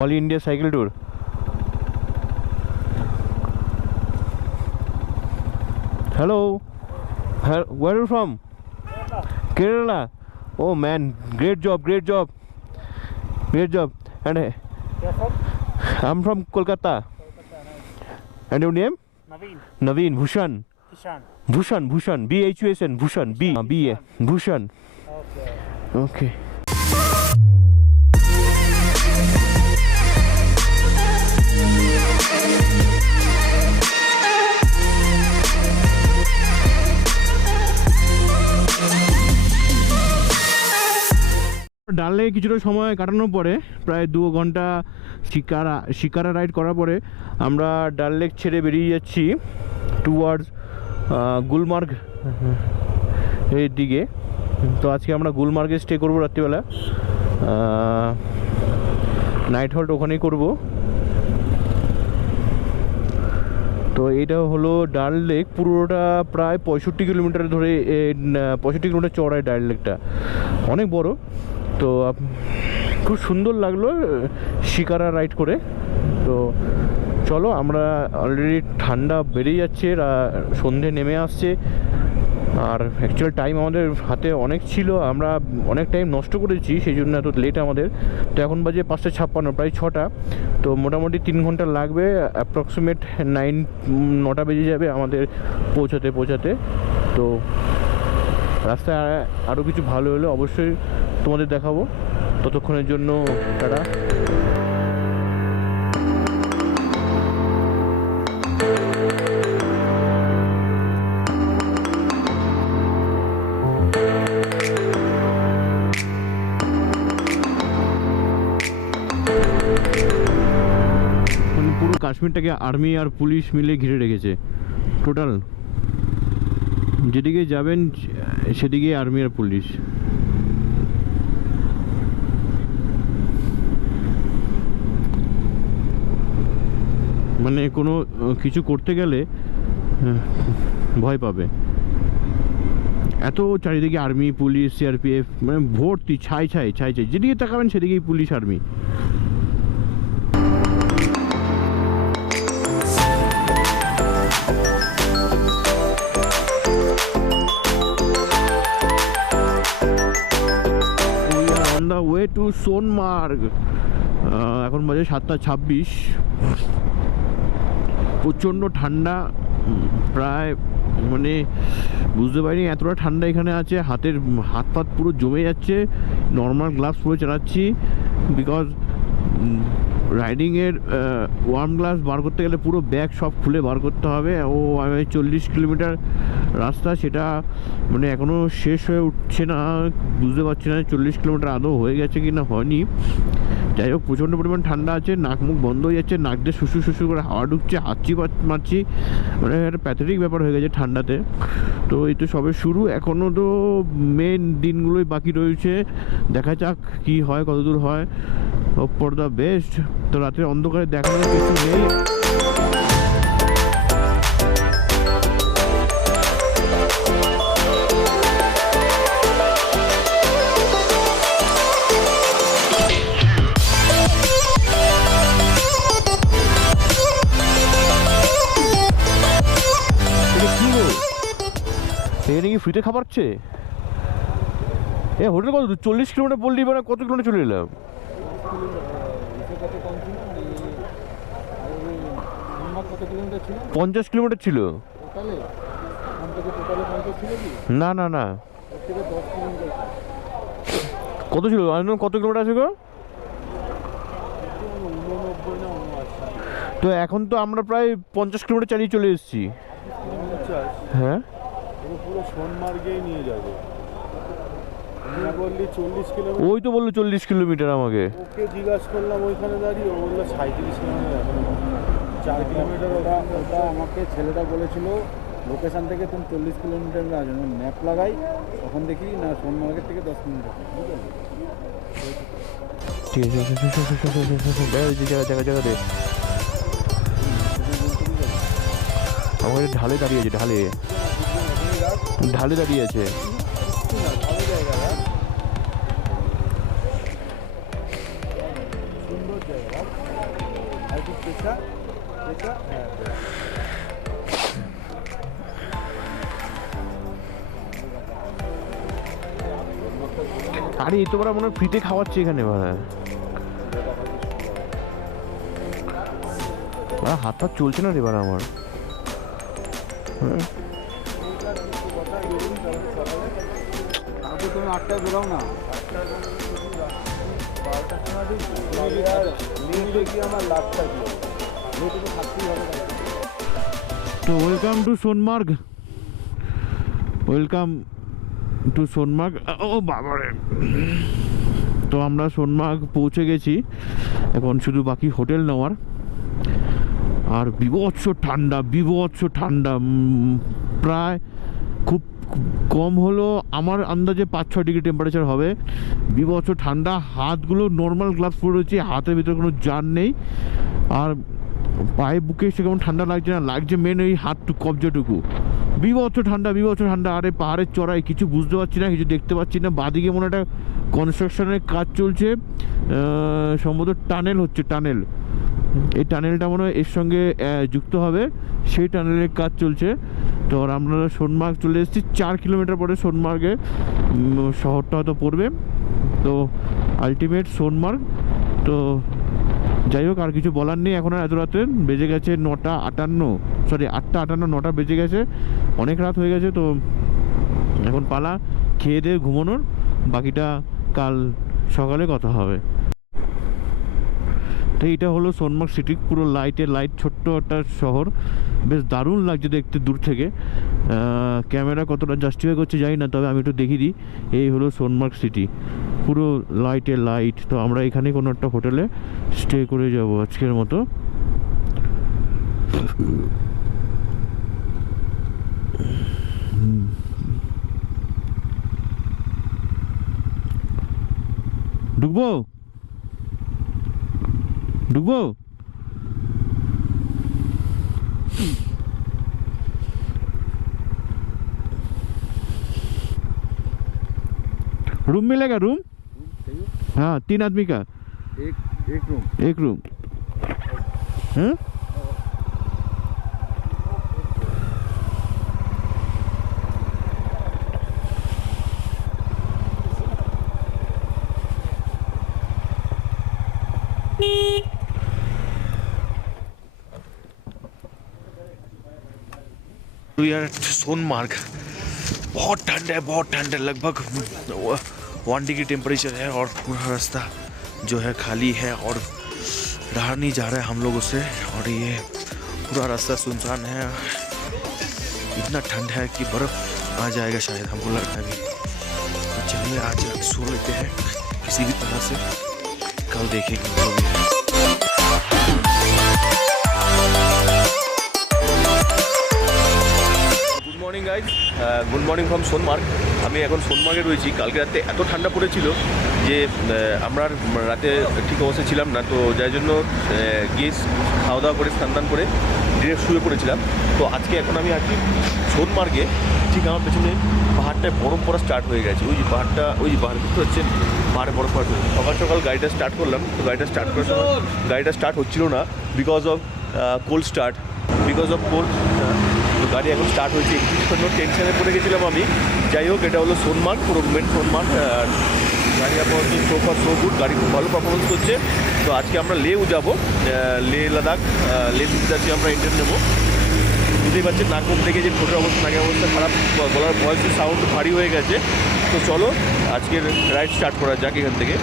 All India cycle tour. Hello. Where are you from? Kerala. Oh man, great job. And I'm from Kolkata. And your name? Naveen. Bhushan. Bhushan. BHUSN. Bhushan. B. Bhushan. Okay. ডালে কিছুটা সময় কাটানোর পরে প্রায় 2 ঘন্টা shikara ride করার পরে আমরা ডাল লেক ছেড়ে বেরিয়ে যাচ্ছি টুয়ার্ডস গুলমার্গ এর দিকে। তো আজকে আমরা গুলমার্গে স্টে করব রাত্রিবেলা, নাইট হল্ট ওখানেই করব। তো এটা হলো ডাল লেক, পুরোটা প্রায় 65 কিলোমিটার ধরে 65 কিলোমিটার চওড়ায় ডাল লেকটা, অনেক বড়। তো খুব সুন্দর লাগলো শিকারা রাইড করে। তো চলো, আমরা অলরেডি ঠান্ডা বেড়ে যাচ্ছে, সন্ধে নেমে আসছে, আর অ্যাকচুয়াল টাইম আমাদের হাতে অনেক ছিল, আমরা অনেক টাইম নষ্ট করেছি, সেই জন্য এত লেট আমাদের। তো এখন বাজে 5:56, প্রায় 6টা। তো মোটামুটি 3 ঘন্টা লাগবে, অ্যাপ্রক্সিমেট 9টা বেজে যাবে আমাদের পৌঁছাতে। তো রাস্তায় আরও কিছু ভালো হলে অবশ্যই তোমাদের দেখাবো। ততক্ষণের জন্য টাটা। পুরো কাশ্মীরটাকে আর্মি আর পুলিশ মিলে ঘিরে রেখেছে টোটাল, যেদিকে যাবেন সেদিকে আর্মি আর পুলিশ। মানে কোনো কিছু করতে গেলে ভয় পাবে, এত চারিদিকে আর্মি পুলিশ সিআরপিএফ, মানে ভর্তি, ছাই, যেদিকে তাকাবেন সেদিকেই police army. Way to Sonamarg. এখন বাজে 7:26। প্রচণ্ড ঠান্ডা, প্রায় মানে বুঝতে পারিনি এতটা ঠান্ডা এখানে আছে। হাত পাত পুরো জমে যাচ্ছে, নর্মাল গ্লাভস পরে চালাচ্ছি, বিকজ রাইডিংয়ের ওয়ার্ম গ্লাভস বার করতে গেলে পুরো ব্যাগ সব খুলে বার করতে হবে। 40 কিলোমিটার রাস্তা, সেটা মানে এখনও শেষ হয়ে উঠছে না, বুঝতে পারছি না 40 কিলোমিটার আদৌ হয়ে গেছে কি না হয়নি। যাই হোক, প্রচণ্ড পরিমাণ ঠান্ডা আছে, নাক মুখ বন্ধ হয়ে যাচ্ছে, নাক দিয়ে শুশু করে হাওয়া ঢুকছে, হাঁচি মারছি, মানে একটা প্যাথেটিক ব্যাপার হয়ে গেছে ঠান্ডাতে। তো এই তো সবে শুরু, এখনও তো মেন দিনগুলোই বাকি রয়েছে, দেখা যাক কি হয়, কতদূর হয়। Hope for the best. তো রাতের অন্ধকারে দেখানোর কিছু নেই। এখানে কি ফ্রিতে খাবারছে? হোটেল কত 40 কিলোমিটার বললি, মানে কত কিলোমিটার চলে এলাম? 50 কিলোমিটার ছিল। না কত ছিল? কত কিলোমিটার আছে গো? তো এখন তো আমরা প্রায় 50 কিলোমিটার চালিয়ে চলে এসেছি। হ্যাঁ, পুরো সোনমার্গেই নিয়ে যাবে। ওই তো বললো 40 কিলোমিটার, আমাকে ওকে জিজ্ঞাসা করলাম ওইখানে দাঁড়িয়ে, ও বললো 37 কিলোমিটার, 4 কিলোমিটার। ওটা আমাকে ছেলেটা বলেছিল লোকেশন থেকে তুমি 40 কিলোমিটার না, যখন ম্যাপ লাগাই তখন দেখি না সোনমার্গের থেকে 10 কিলোমিটার। ঠিক আছে, জায়গা দে। আমাকে ঢালে দাঁড়িয়ে আছে, ঢালে দাঁড়িয়ে আছে। আরে এই তো ওরা মনে হয় ফ্রিতে খাওয়াচ্ছে এখানে ভাড়া। হাত পা চলছে না রে এবার আমার। তুমি 8টায় বেরোও না, তো welcome to Sonmarg, welcome to Sonmarg. ও বাবারে, তো আমরা সোনমার্গ পৌঁছে গেছি, এখন শুধু বাকি হোটেল নেওয়ার। আর বিভৎস ঠান্ডা, বিভৎস ঠান্ডা, প্রায় খুব কম হলো আমার আন্দাজে 5-6 ডিগ্রি টেম্পারেচার হবে। বিভৎস ঠান্ডা, হাতগুলো নর্মাল গ্লাভস পরে রয়েছে, হাতের ভিতরে কোনো জার নেই। আর পায়ে বুকে সেরকম ঠান্ডা লাগছে না, লাগছে মেন ওই হাত কবজাটুকু। বিভৎস ঠান্ডা, বিভৎস ঠান্ডা। আরে পাহাড়ের চড়াই, কিছু বুঝতে পারছি না, কিছু দেখতে পাচ্ছি না। বাদিকে মনে একটা কনস্ট্রাকশনের কাজ চলছে, সম্ভবত টানেল হচ্ছে, টানেল। এই টানেলটা মনে হয় এর সঙ্গে যুক্ত হবে, সেই টানেলের কাজ চলছে। তো আমরা সোনমার্গ চলে এসেছি, 4 কিলোমিটার পরে সোনমার্গে শহরটা হয়তো পড়বে। তো আলটিমেট সোনমার্গ। তো যাই হোক, আর কিছু বলার নেই। এখন আর এত রাতে বেজে গেছে 9:58, সরি 8:58, 9টা বেজে গেছে, অনেক রাত হয়ে গেছে। তো এখন পালা খেয়ে দিয়ে ঘুমানোর, বাকিটা কাল সকালে কথা হবে। তো এইটা হলো সোনমার্গ সিটি, পুরো লাইটে লাইট, ছোট্ট একটা শহর, বেশ দারুণ লাগছে দেখতে দূর থেকে। ক্যামেরা কতটা জাস্টিফাই করছে জানি না, তবে আমি একটু দেখিয়ে দিই। এই হলো সোনমার্গ সিটি, পুরো লাইটে লাইট। তো আমরা এখানে কোনো একটা হোটেলে স্টে করে যাব আজকের মতো। ঢুকবো ঢুকবো रूम मिलेगा? रूम हाँ, 3 आदमी का एक रूम। हाँ We are at सोनमार्ग। बहुत ठंड है, बहुत ठंड है, लगभग 1 डिग्री टेम्परेचर है। और पूरा रास्ता जो है खाली है और रहा नहीं जा रहा है हम लोगों से। और ये पूरा रास्ता सुनसान है, इतना ठंड है कि बर्फ़ आ जाएगा शायद, हमको लगता है अभी। तो चलिए आज सो लेते हैं किसी भी तरह से, कल देखेंगे जो भी है। Morning guys, good morning from Sonamarg. আমি এখন সোনমার্গে রয়েছি। কালকে রাতে এত ঠান্ডা পড়েছিল যে আমরা রাতে ঠিক অবস্থায় ছিলাম না। তো যার জন্য গিয়ে খাওয়া দাওয়া করে স্নান করে ডিরেক্ট শুয়ে পড়েছিলাম। তো আজকে এখন আমি আছি সোনমার্গে। ঠিক আমার পেছনে পাহাড়টায় বরফ পড়া স্টার্ট হয়ে গেছে। ওই যে পাহাড়টা, ওই যে পাহাড় দেখতে পাচ্ছেন, পাহাড়ে বরফ পড়া। সকাল সকাল গাড়িটা স্টার্ট করলাম। তো গাড়িটা স্টার্ট করার সময় গাড়িটা স্টার্ট হচ্ছিল না, because of cold start, because of cold. তো গাড়ি এখন স্টার্ট হয়েছে, একটু টেনশনে পড়ে গেছিলাম আমি। যাই হোক, এটা হলো সোনমার্গ, পুরো মেন সোনমার্গ। গাড়ি আপাতত সো ফার সো গুড, গাড়ি খুব ভালো পারফরমেন্স করছে। তো আজকে আমরা লেহ যাবো, লেহ লাদাখ। লেহ যাচ্ছি আমরা, ইন্টার নেবো। বুঝতেই পারছেন নাক মুখ থেকে যে ঠোঁটের অবস্থা, নাকের অবস্থা খারাপ, গলার ভয়েস সাউন্ড ভারী হয়ে গেছে। তো চলো আজকের রাইড স্টার্ট করা যাক এখান থেকে।